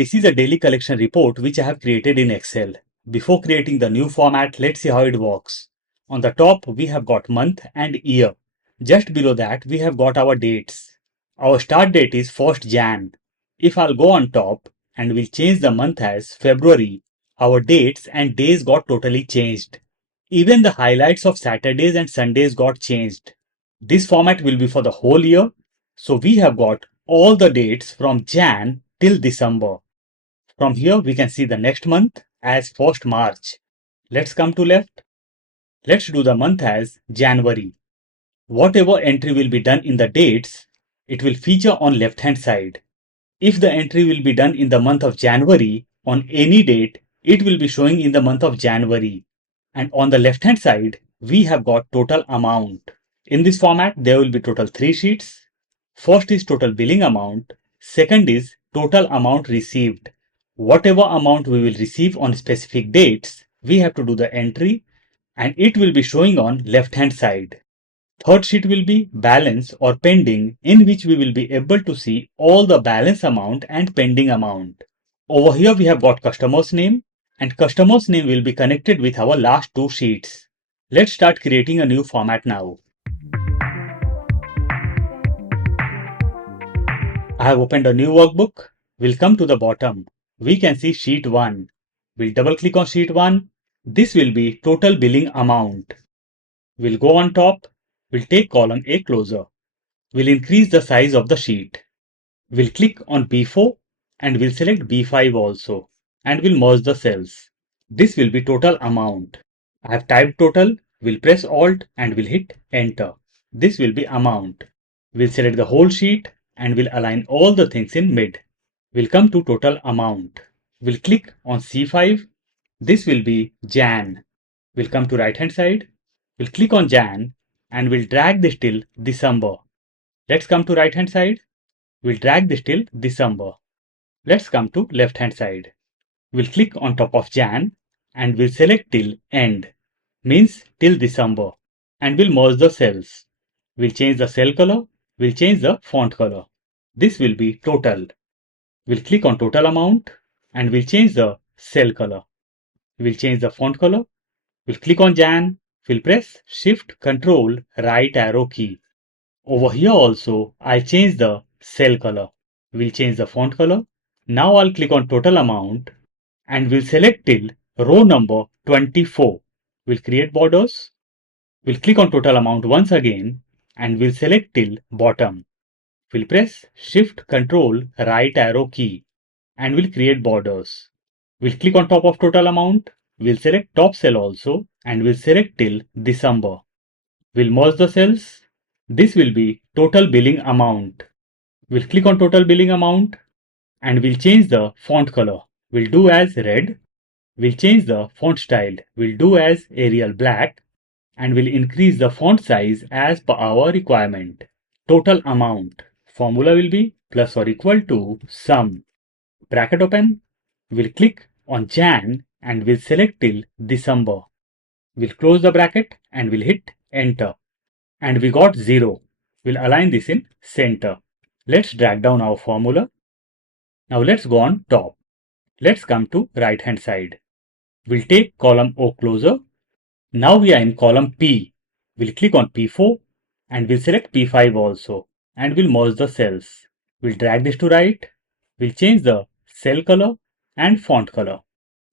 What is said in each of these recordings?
This is a daily collection report which I have created in Excel. Before creating the new format, let's see how it works. On the top, we have got month and year. Just below that, we have got our dates. Our start date is 1st Jan. If I'll go on top and we'll change the month as February, our dates and days got totally changed. Even the highlights of Saturdays and Sundays got changed. This format will be for the whole year. So we have got all the dates from Jan till December. From here, we can see the next month as 1st March. Let's come to left. Let's do the month as January. Whatever entry will be done in the dates, it will feature on left hand side. If the entry will be done in the month of January on any date, it will be showing in the month of January. And on the left hand side, we have got total amount. In this format, there will be total 3 sheets. First is total billing amount. Second is total amount received. Whatever amount we will receive on specific dates, we have to do the entry and it will be showing on left hand side. Third sheet will be balance or pending, in which we will be able to see all the balance amount and pending amount. Over here we have got customer's name and customer's name will be connected with our last 2 sheets. Let's start creating a new format now. I have opened a new workbook. We'll come to the bottom. We can see sheet 1. We'll double click on sheet 1. This will be total billing amount. We'll go on top. We'll take column A closer. We'll increase the size of the sheet. We'll click on B4 and we'll select B5 also and we'll merge the cells. This will be total amount. I have typed total. We'll press Alt and we'll hit enter. This will be amount. We'll select the whole sheet and we'll align all the things in mid. We'll come to total amount. We'll click on C5. This will be Jan. We'll come to right hand side. We'll click on Jan and we'll drag this till December. Let's come to right hand side. We'll drag this till December. Let's come to left hand side. We'll click on top of Jan and we'll select till end, means till December, and we'll merge the cells. We'll change the cell color. We'll change the font color. This will be total. We'll click on total amount and we'll change the cell color. We'll change the font color. We'll click on Jan. We'll press Shift Control right arrow key. Over here also, I'll change the cell color. We'll change the font color. Now I'll click on total amount and we'll select till row number 24. We'll create borders. We'll click on total amount once again and we'll select till bottom. We'll press Shift Control right arrow key and we'll create borders. We'll click on top of total amount. We'll select top cell also and we'll select till December. We'll merge the cells. This will be total billing amount. We'll click on total billing amount and we'll change the font color. We'll do as red. We'll change the font style. We'll do as Arial black and we'll increase the font size as per our requirement. Total amount. Formula will be plus or equal to sum. Bracket open. We'll click on Jan and we'll select till December. We'll close the bracket and we'll hit enter. And we got 0. We'll align this in center. Let's drag down our formula. Now let's go on top. Let's come to right hand side. We'll take column O closer. Now we are in column P. We'll click on P4 and we'll select P5 also and we'll merge the cells. We'll drag this to right. We'll change the cell color and font color.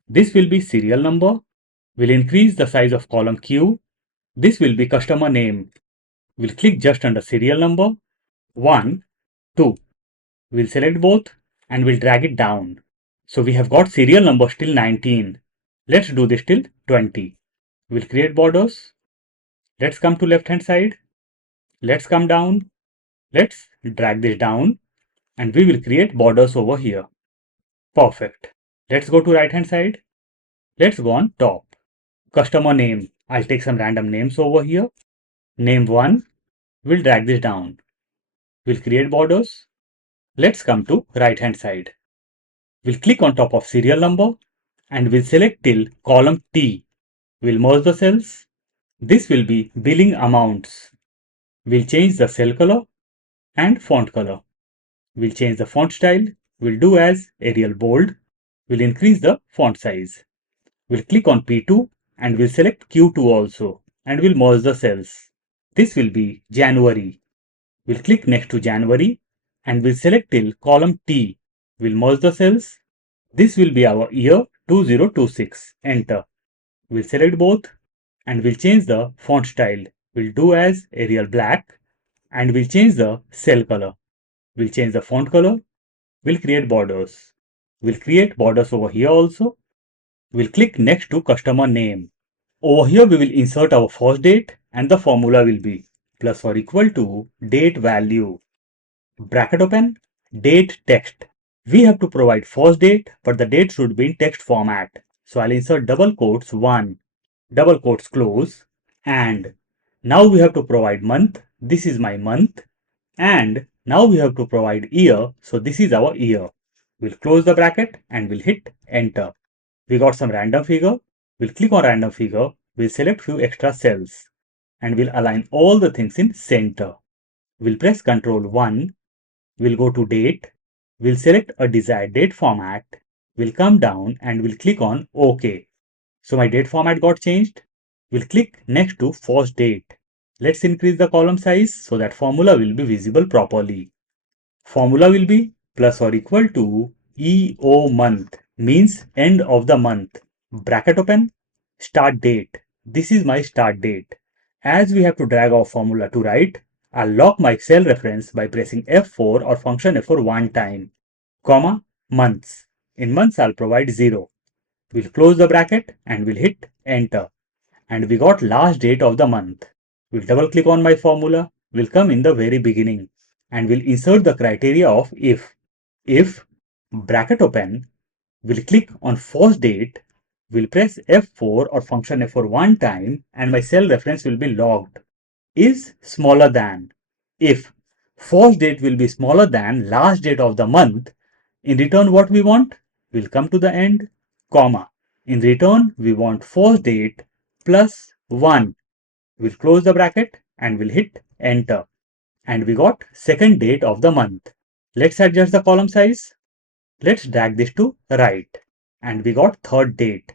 This will be serial number. We'll increase the size of column Q. This will be customer name. We'll click just under serial number 1, 2. We'll select both and we'll drag it down. So we have got serial numbers till 19. Let's do this till 20. We'll create borders. Let's come to left hand side. Let's come down. Let's drag this down and we will create borders over here. Perfect. Let's go to right hand side. Let's go on top. Customer name. I'll take some random names over here. Name 1. We'll drag this down. We'll create borders. Let's come to right hand side. We'll click on top of serial number and we'll select till column T. We'll merge the cells. This will be billing amounts. We'll change the cell color and font color. We'll change the font style. We'll do as Arial Bold. We'll increase the font size. We'll click on P2 and we'll select Q2 also and we'll merge the cells. This will be January. We'll click next to January and we'll select till column T. We'll merge the cells. This will be our year 2026. Enter. We'll select both and we'll change the font style. We'll do as Arial Black and we'll change the cell color. We'll change the font color. We'll create borders. We'll create borders over here also. We'll click next to customer name. Over here we will insert our first date and the formula will be plus or equal to date value. Bracket open, date text. We have to provide first date, but the date should be in text format. So I'll insert double quotes 1, double quotes close, and now we have to provide month. This is my month. And now we have to provide year. So this is our year. We'll close the bracket and we'll hit enter. We got some random figure. We'll click on random figure. We'll select few extra cells and we'll align all the things in center. We'll press Ctrl 1. We'll go to date. We'll select a desired date format. We'll come down and we'll click on OK. So my date format got changed. We'll click next to first date. Let's increase the column size so that formula will be visible properly. Formula will be plus or equal to EO month, means end of the month. Bracket open, start date. This is my start date. As we have to drag our formula to right, I'll lock my cell reference by pressing F4 or function F4 one time, comma, months. In months, I'll provide 0. We'll close the bracket and we'll hit enter. And we got last date of the month. We'll double click on my formula. We'll come in the very beginning and we'll insert the criteria of if. If, bracket open, we'll click on first date. We'll press F4 or function F4 one time and my cell reference will be logged. Is smaller than. If first date will be smaller than last date of the month, in return what we want? We'll come to the end, comma. In return, we want first date plus 1. We'll close the bracket and we'll hit enter. And we got second date of the month. Let's adjust the column size. Let's drag this to right. And we got third date.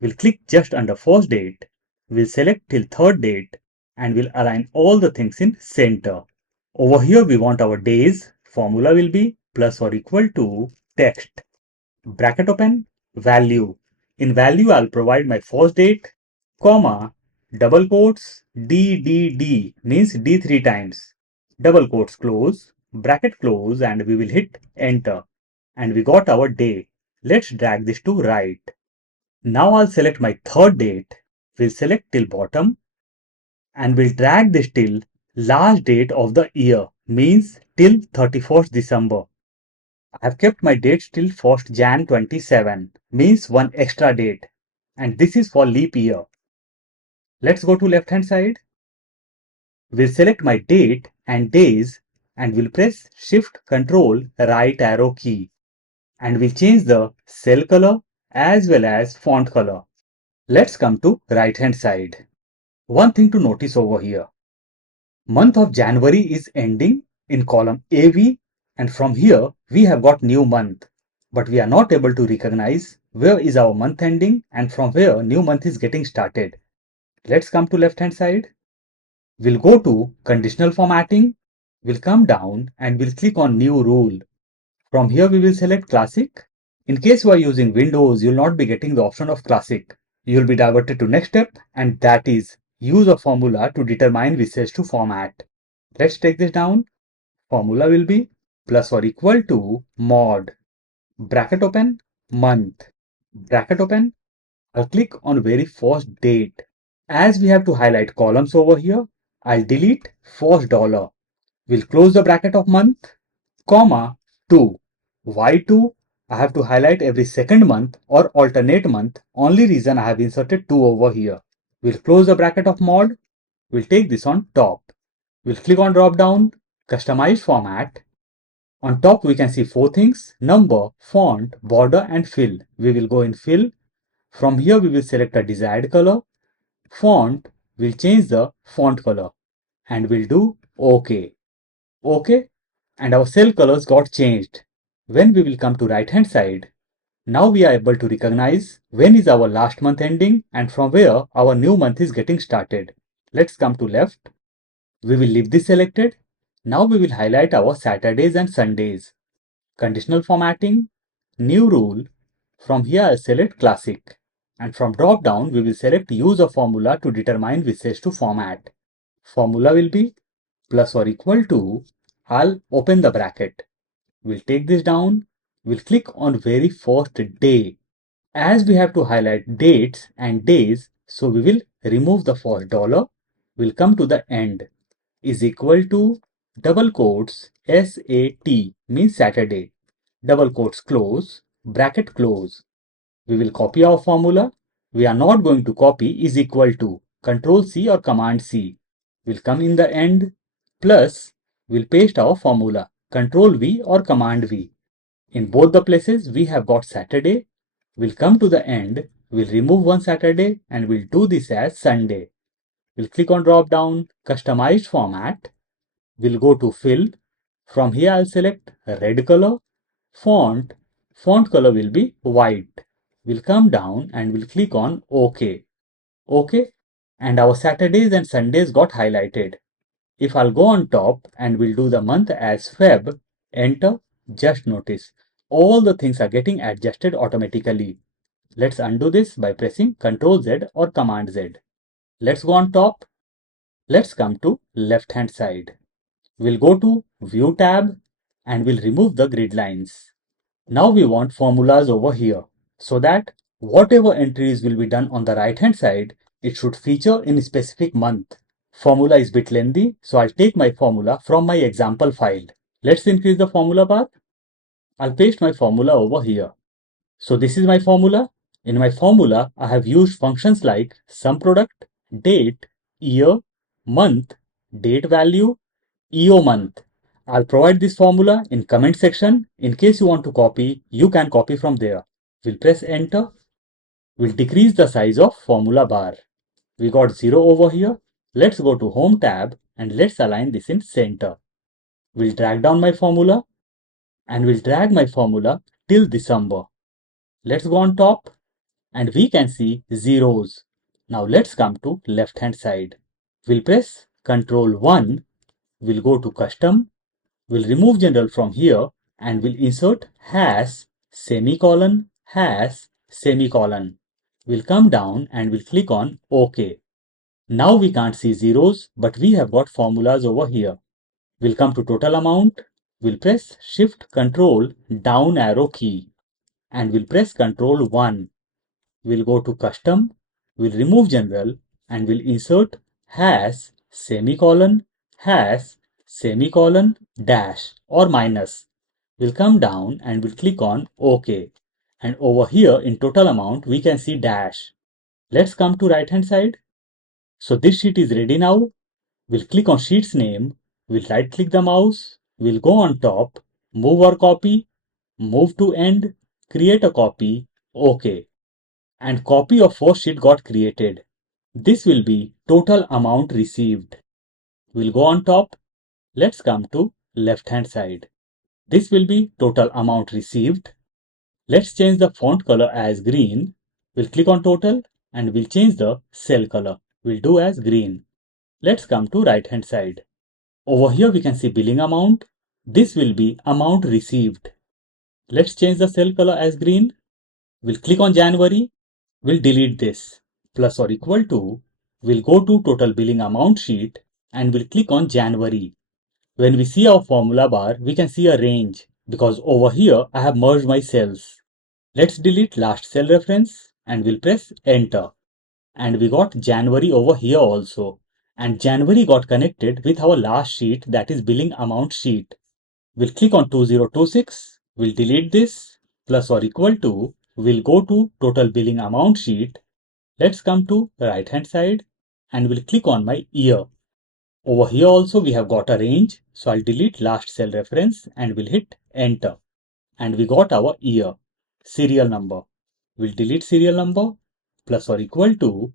We'll click just under first date. We'll select till third date and we'll align all the things in center. Over here we want our days. Formula will be plus or equal to text. Bracket open, value. In value I'll provide my first date, comma, double quotes, DDD means D 3 times. Double quotes close, bracket close and we will hit enter. And we got our day. Let's drag this to right. Now I'll select my third date. We'll select till bottom and we'll drag this till last date of the year, means till 31st December. I have kept my dates till 1st Jan 27, means one extra date. And this is for leap year. Let's go to left hand side. We'll select my date and days and we'll press Shift Control right arrow key. And we'll change the cell color as well as font color. Let's come to right hand side. One thing to notice over here. Month of January is ending in column AV and from here we have got new month. But we are not able to recognize where is our month ending and from where new month is getting started. Let's come to left hand side. We'll go to conditional formatting. We'll come down and we'll click on new rule. From here we will select classic. In case you are using Windows, you'll not be getting the option of classic. You'll be diverted to next step and that is use a formula to determine which cells to format. Let's take this down. Formula will be plus or equal to mod. Bracket open, month. Bracket open. I'll click on very first date. As we have to highlight columns over here, I'll delete first dollar. We'll close the bracket of month, comma, 2. Why 2? I have to highlight every second month or alternate month. Only reason I have inserted 2 over here. We'll close the bracket of mod. We'll take this on top. We'll click on drop down, customize format. On top we can see 4 things: number, font, border and fill. We will go in fill. From here we will select a desired color. Font, we'll change the font color and we'll do OK. OK, and our cell colors got changed. When we will come to right hand side, now we are able to recognize when is our last month ending and from where our new month is getting started. Let's come to left. We will leave this selected. Now we will highlight our Saturdays and Sundays. Conditional formatting, new rule. From here I'll select classic. And from drop down we will select use a formula to determine which cells to format. Formula will be plus or equal to, I'll open the bracket. We'll take this down. We'll click on very first day. As we have to highlight dates and days, so we will remove the first dollar. We'll come to the end is equal to double quotes SAT means Saturday. Double quotes close, bracket close. We will copy our formula. We are not going to copy is equal to Control C or Command C. We'll come in the end plus we'll paste our formula Control V or Command V. In both the places we have got Saturday. We'll come to the end. We'll remove one Saturday and we'll do this as Sunday. We'll click on drop down, customized format. We'll go to fill. From here I'll select red color. Font color will be white. We'll come down and we'll click on OK. OK. And our Saturdays and Sundays got highlighted. If I'll go on top and we'll do the month as Feb, enter, just notice all the things are getting adjusted automatically. Let's undo this by pressing Ctrl Z or Command Z. Let's go on top. Let's come to left hand side. We'll go to View tab and we'll remove the grid lines. Now we want formulas over here so that whatever entries will be done on the right hand side, it should feature in a specific month. Formula is a bit lengthy, so I'll take my formula from my example file. Let's increase the formula bar. I'll paste my formula over here. So this is my formula. In my formula, I have used functions like sum product, date, year, month, date value, EO month. I'll provide this formula in comment section. In case you want to copy, you can copy from there. We'll press enter. We'll decrease the size of formula bar. We got 0 over here. Let's go to home tab and let's align this in center. We'll drag down my formula and we'll drag my formula till December. Let's go on top and we can see zeros. Now let's come to left hand side. We'll press Ctrl 1. We'll go to custom. We'll remove general from here and we'll insert hash semicolon hash semicolon. We'll come down and we'll click on OK. Now we can't see zeros, but we have got formulas over here. We'll come to total amount. We'll press Shift Control down arrow key and we'll press Control 1. We'll go to custom. We'll remove general and we'll insert hash semicolon dash or minus. We'll come down and we'll click on OK. And over here in total amount, we can see dash. Let's come to right hand side. So this sheet is ready now. We'll click on sheet's name. We'll right click the mouse. We'll go on top, move or copy, move to end, create a copy, OK. And copy of first sheet got created. This will be total amount received. We'll go on top. Let's come to left hand side. This will be total amount received. Let's change the font color as green. We'll click on total and we'll change the cell color. We'll do as green. Let's come to right hand side. Over here we can see billing amount. This will be amount received. Let's change the cell color as green. We'll click on January. We'll delete this. Plus or equal to. We'll go to total billing amount sheet and we'll click on January. When we see our formula bar, we can see a range because over here I have merged my cells. Let's delete last cell reference and we'll press enter. And we got January over here also. And January got connected with our last sheet, that is billing amount sheet. We'll click on 2026. We'll delete this. Plus or equal to. We'll go to total billing amount sheet. Let's come to right hand side and we'll click on my year. Over here also we have got a range. So I'll delete last cell reference and we'll hit enter. And we got our year. Serial number. We'll delete serial number. Plus or equal to.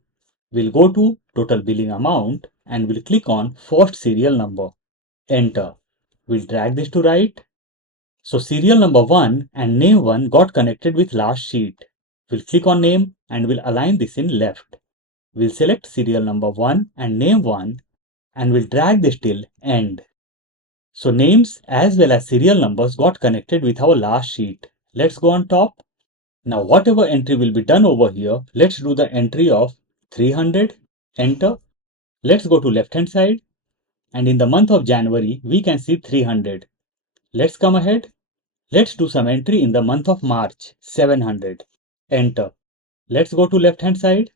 We'll go to total billing amount and we'll click on first serial number. Enter. We'll drag this to right. So serial number 1 and name 1 got connected with last sheet. We'll click on name and we'll align this in left. We'll select serial number 1 and name 1 and we'll drag this till end. So names as well as serial numbers got connected with our last sheet. Let's go on top. Now whatever entry will be done over here, let's do the entry of 300, enter. Let's go to left hand side and in the month of January, we can see 300. Let's come ahead. Let's do some entry in the month of March, 700. Enter. Let's go to left hand side.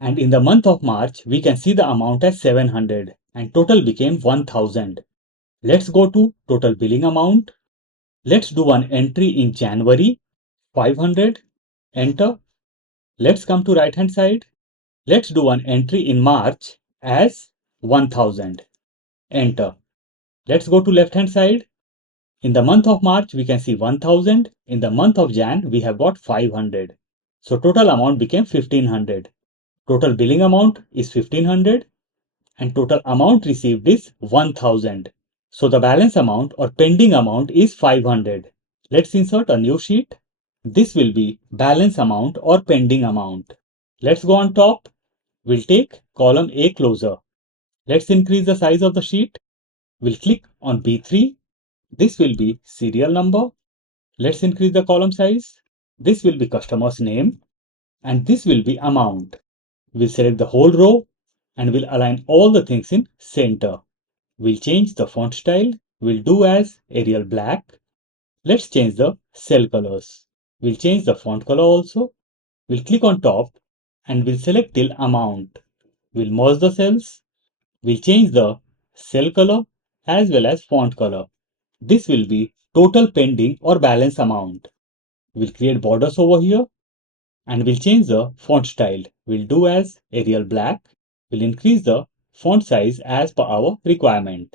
And in the month of March, we can see the amount as 700 and total became 1000. Let's go to total billing amount. Let's do one entry in January, 500. Enter. Let's come to right hand side. Let's do one entry in March as 1000. Enter. Let's go to left hand side. In the month of March, we can see 1000. In the month of Jan, we have got 500. So total amount became 1500. Total billing amount is 1500 and total amount received is 1000. So the balance amount or pending amount is 500. Let's insert a new sheet. This will be balance amount or pending amount. Let's go on top. We'll take column A closer. Let's increase the size of the sheet. We'll click on B3. This will be serial number. Let's increase the column size. This will be customer's name and this will be amount. We'll select the whole row and we'll align all the things in center. We'll change the font style. We'll do as Arial black. Let's change the cell colors. We'll change the font color also. We'll click on top and we'll select till amount. We'll merge the cells. We'll change the cell color as well as font color. This will be total pending or balance amount. We'll create borders over here and we'll change the font style. We'll do as Arial black. We'll increase the font size as per our requirement.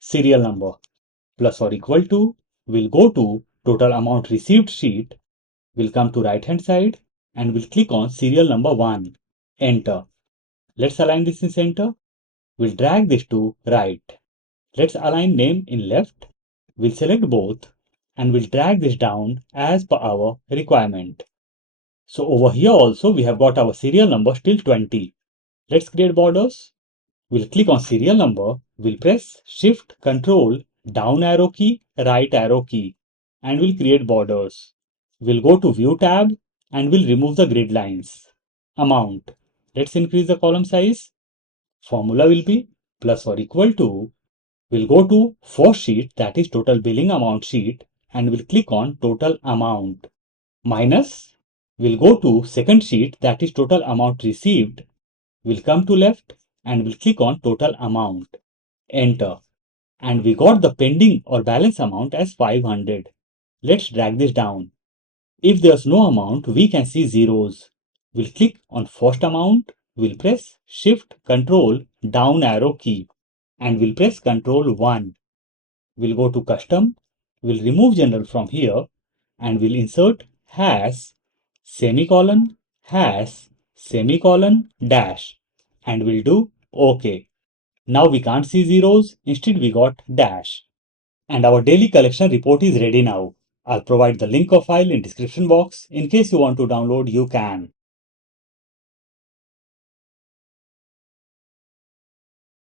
Serial number plus or equal to. We'll go to total amount received sheet. We'll come to right hand side and we'll click on serial number 1. Enter. Let's align this in center. We'll drag this to right. Let's align name in left. We'll select both and we'll drag this down as per our requirement. So over here also we have got our serial number till 20. Let's create borders. We'll click on serial number. We'll press Shift Control down arrow key, right arrow key and we'll create borders. We'll go to View tab and we'll remove the grid lines. Amount. Let's increase the column size. Formula will be plus or equal to. We'll go to first sheet, that is total billing amount sheet, and we'll click on total amount. Minus. We'll go to second sheet, that is total amount received. We'll come to left and we'll click on total amount. Enter. And we got the pending or balance amount as 500. Let's drag this down. If there's no amount, we can see zeros. We'll click on first amount. We'll press Shift Control down arrow key and we'll press Control 1. We'll go to custom. We'll remove general from here and we'll insert hash semicolon hash semicolon dash and we'll do OK. Now we can't see zeros. Instead we got dash. And our daily collection report is ready now. I'll provide the link of file in description box. In case you want to download, you can.